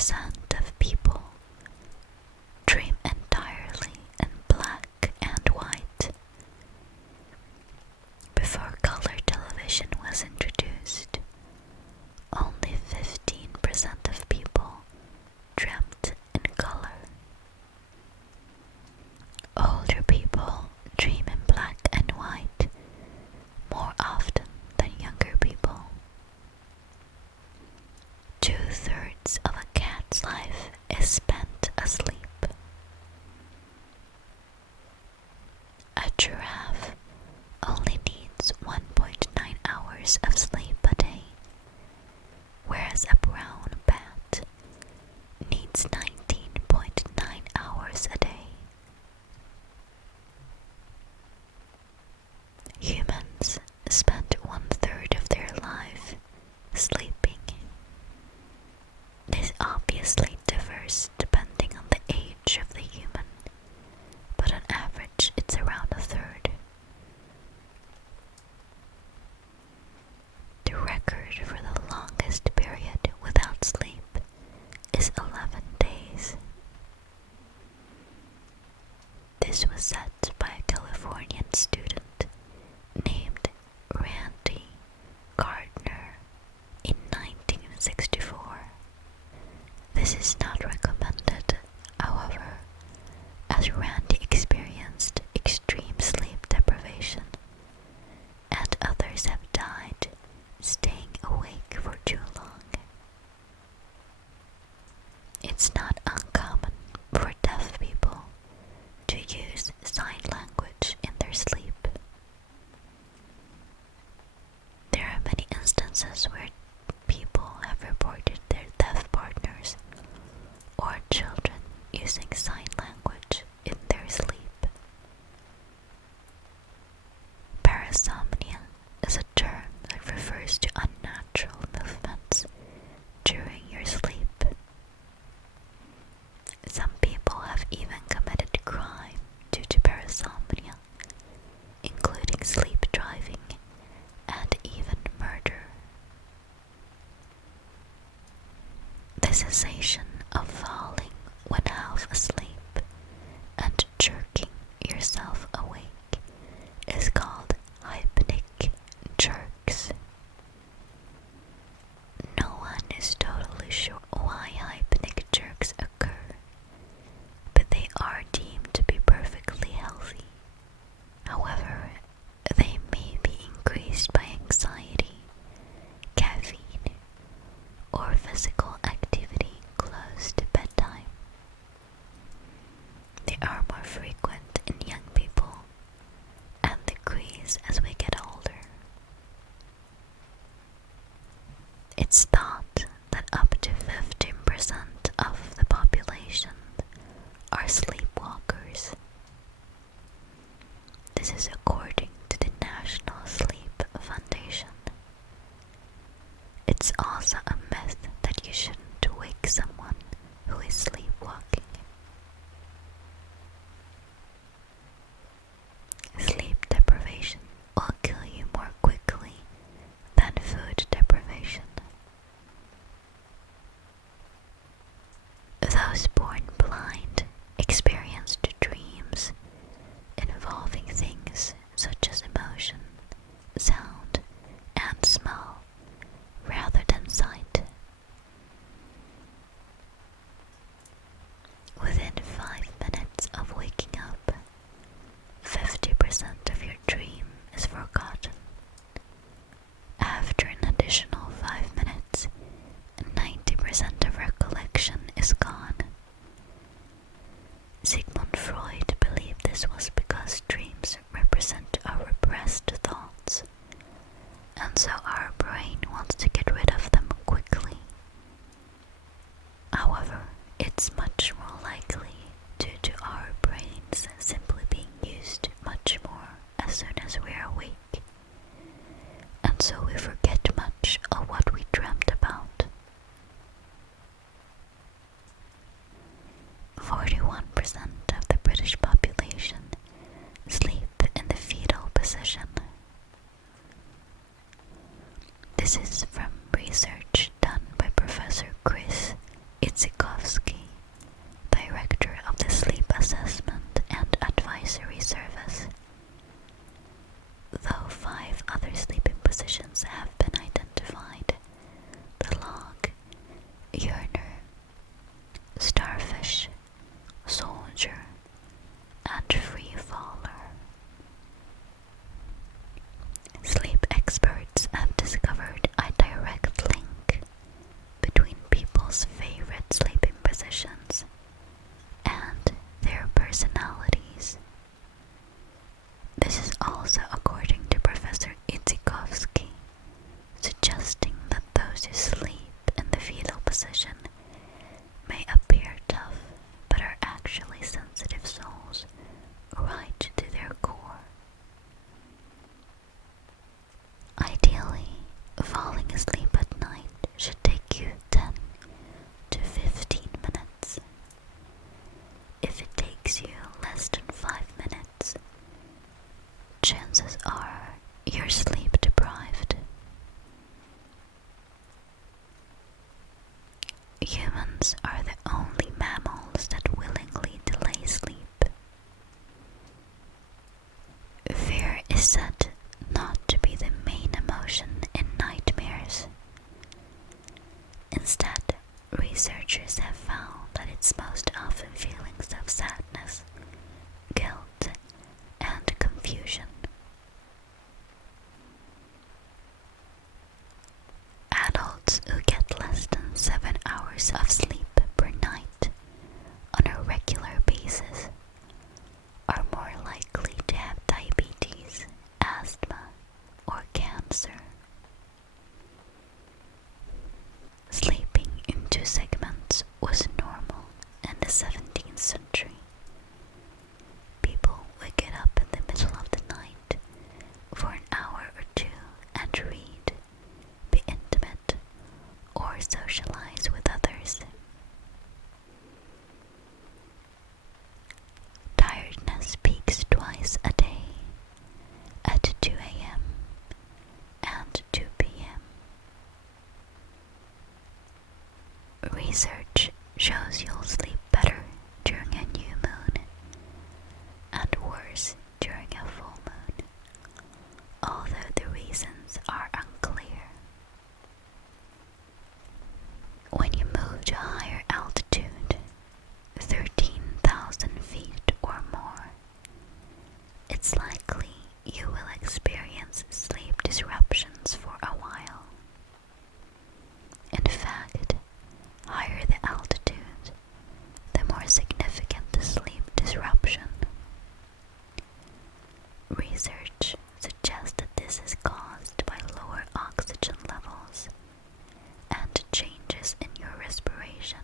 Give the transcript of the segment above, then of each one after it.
of people dream entirely in black and white. Before color television was introduced, only 15% of people dreamt in color. Older people dream in black and white more often than younger people. 2/3 of a cat's life is spent asleep. A giraffe only needs 1.9 hours of sleep a day, whereas a brown bat needs 19.9 hours a day. Humans spend 1/3 of their life sleeping. This obviously differs depending on the age of the human, but on average it's around a third. The record for the longest period without sleep is 11 days. This was set by a Californian student named Randy Gardner in 1964. This is not recommended, however, as Randy experienced extreme sleep deprivation, and others have died staying awake for too long. It's not uncommon for deaf people to use sign language in their sleep. There are many instances where people have reported their deaf partners or children using sign language in their sleep. Parasomnia is a term that refers to unnatural movements during your sleep. Some people have even committed crime due to parasomnia, including sleep driving and even murder. The cessation of falling when half asleep and jerking yourself awake is called hypnic jerks. No one is totally sure why hypnic jerks occur, but they are deemed to be perfectly healthy. However, they may be increased by anxiety, caffeine, or physical activity close to bedtime. They are more frequent in young people and decrease as we get older. It's thought that up to 15% of the population are sleepwalkers. This is according to the National Sleep Foundation. It's also a myth that you shouldn't wake someone who is sleepwalking. Sleep deprivation will kill you more quickly than food deprivation. Those born blind experienced dreams involving things such as emotion, sound, and smell rather than sight. Within 5 minutes of waking up, 50% of your dream is forgotten. After an additional 5 minutes, 90% of recollection is gone. Sigmund Freud believed this was because dreams represent our repressed thoughts, and so our brain wants to get rid of them quickly. However, it's much more likely due to our brains simply being used much more as soon as we are awake, and so we forget much of what we dreamt about. 41% of the British population sleep in the fetal position. This is from research done by Professor Chris Itzig humans are the only mammals that willingly delay sleep. Fear is said not to be the main emotion in nightmares. Instead, researchers have found that it's most often feelings of sadness, guilt, and confusion. Adults who get less than 7 hours of sleep per night on a regular basis are more likely to have diabetes, asthma, or cancer. Sleeping in 2 segments was normal in the 17th century. People would get up in the middle of the night for an hour or 2 and read, be intimate, or socialize with others. Tiredness peaks twice a day, at 2 a.m. and 2 p.m. Research shows you'll sleep better during a new moon and worse during a full moon, although the reasons are unclear. When you move to a higher altitude, 13,000 feet or more, it's likely you will experience sleep disruptions for a while. In fact, higher the altitude, the more significant the sleep disruption. Research suggests that this is caused by lower oxygen levels and changes in your respiration.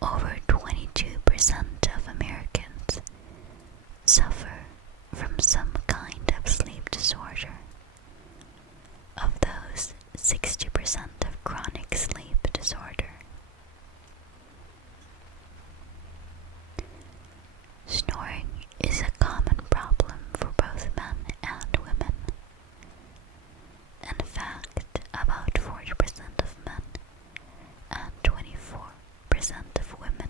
Over 22% of Americans suffer from some kind of sleep disorder. Of those, 60% have chronic sleep disorder. Snoring is a common problem for both men and women. In fact, about 40% of men and 24% of women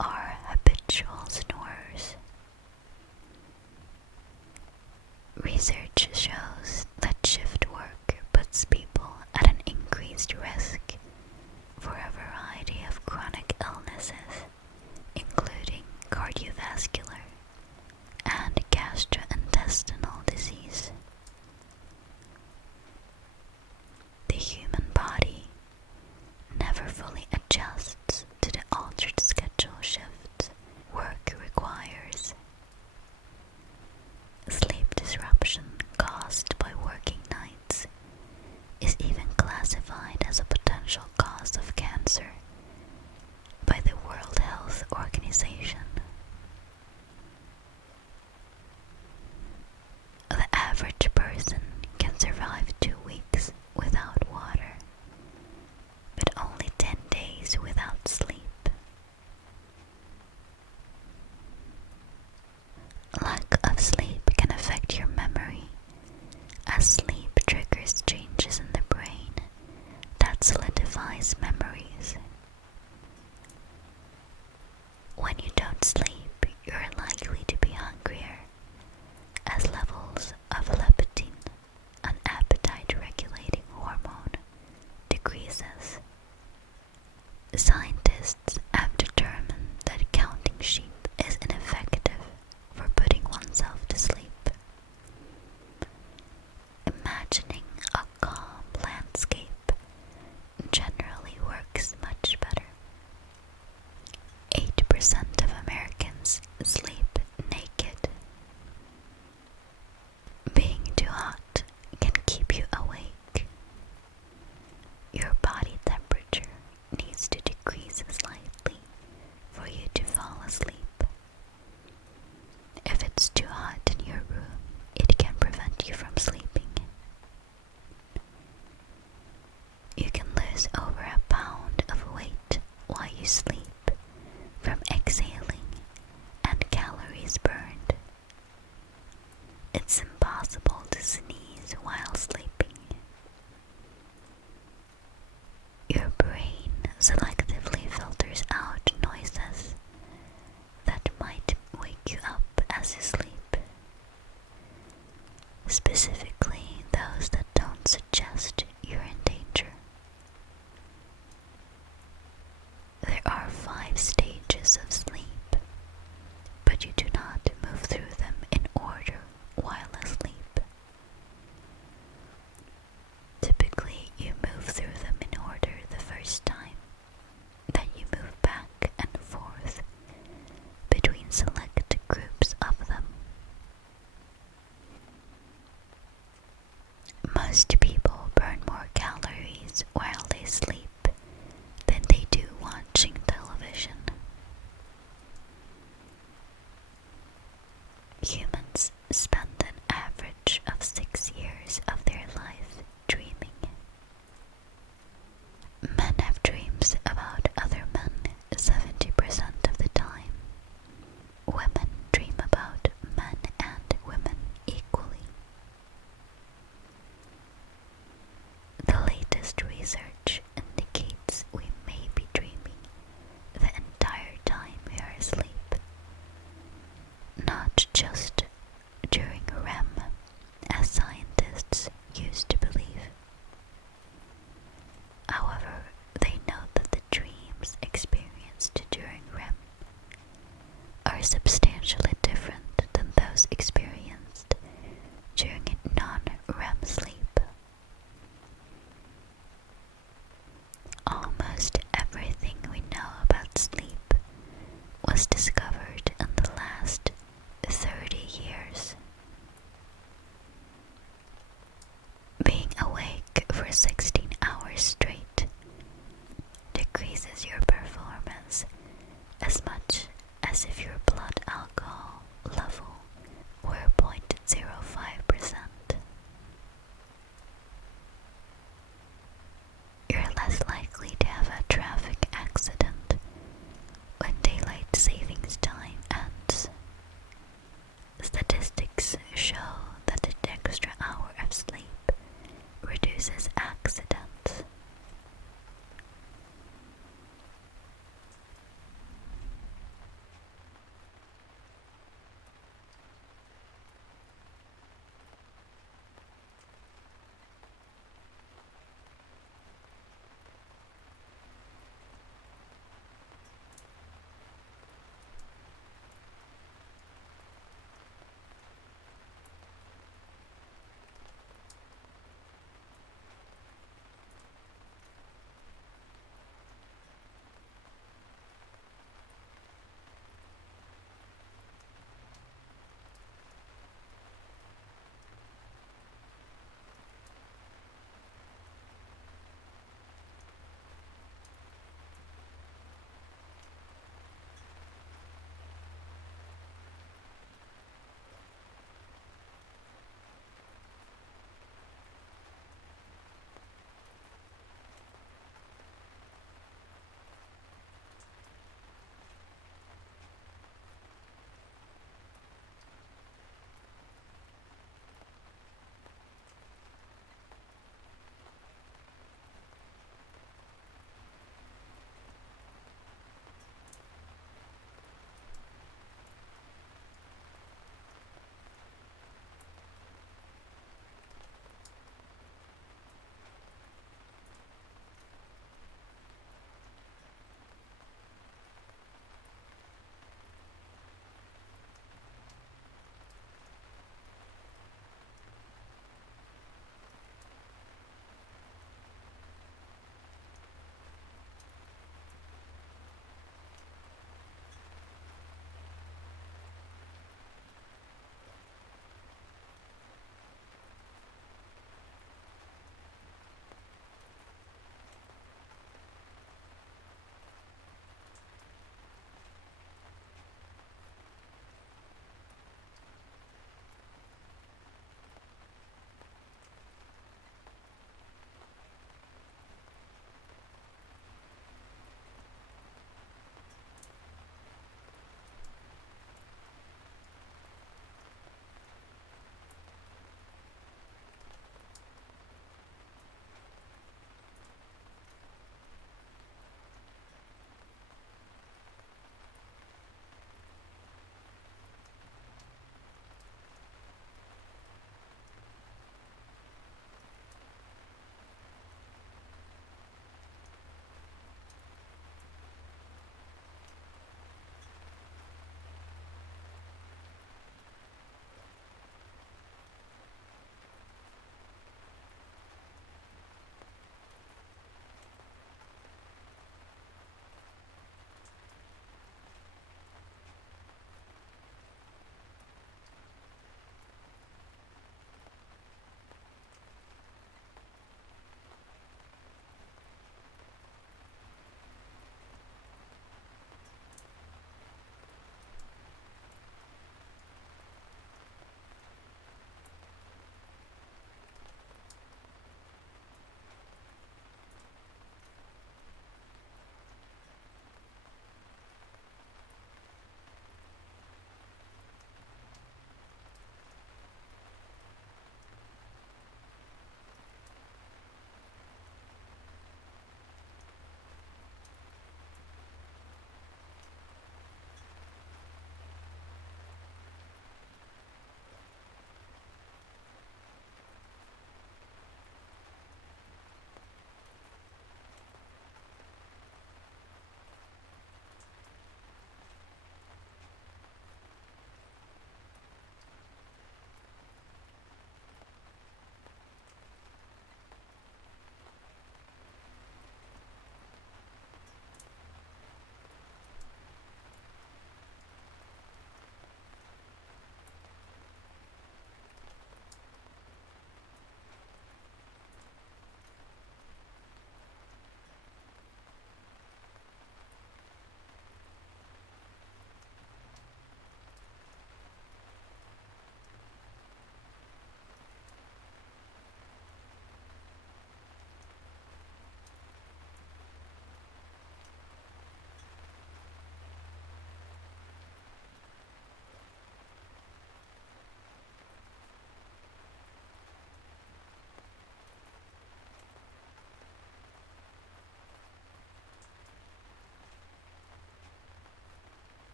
are habitual snorers. Research shows that shift work puts people at an increased risk for a variety of chronic illnesses, including cardiovascular and gastrointestinal disease. The human body never fully adjusts to the altered schedule shifts work requires. Sleep disruption caused by working nights is even classified as a potential cause of cancer by the World Health Organization. The average person can survive 2 weeks without water, but only 10 days without sleep. Lack of sleep can affect your memory, as sleep triggers changes in the brain that solidifies memories. When you don't sleep, you're likely to be hungrier, as levels of leptin, an appetite-regulating hormone, decreases. Scientists have determined that counting sheep is ineffective for putting oneself to sleep. Imagining a calm landscape generally works much better. 8% of Americans sleep naked. Being too hot can keep you awake. Your body temperature needs to decrease slightly for you to fall asleep. If it's too hot in your room, it can prevent you from sleeping. You can lose over a pound of weight while you sleep from exhaling and calories burned. It's impossible to sneeze while sleeping. Your brain selectively filters out noises that might wake you up as you sleep, specifically those that don't suggest you're in danger. There are 5 stages of sleep, but you do not move through them in order while asleep. Typically, you move through them in order the first time, then you move back and forth between select groups of them. Most people burn more calories while they sleep than they do watching television. Humans spend an average of 6 years of their life dreaming. Men have dreams about other men 70% of the time. Women dream about men and women equally. The latest research